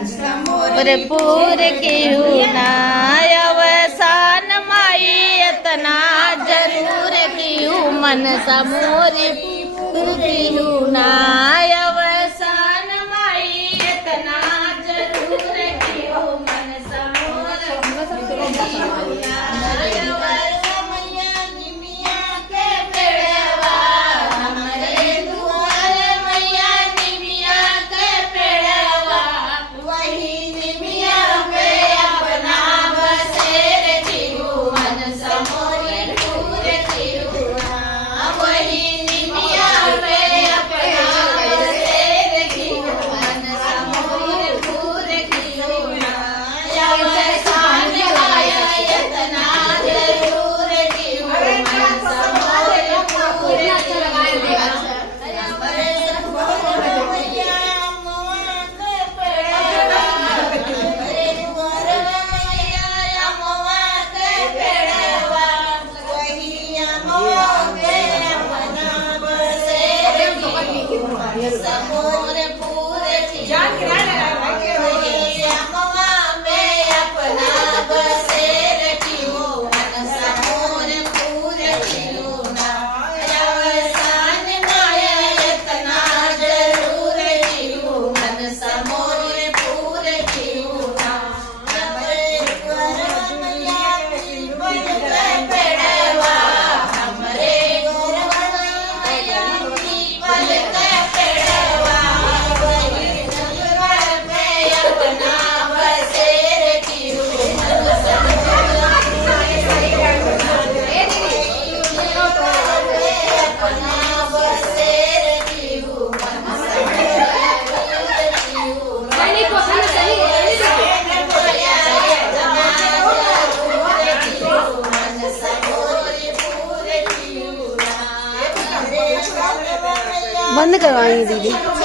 और पूर क्यों ना अवसान माई इतना जरूर क्यों मन समोर क्यों ना अवसान माई इतना जरूर क्यों मन समोर क्यों ना बंद करवाएंगे दीदी।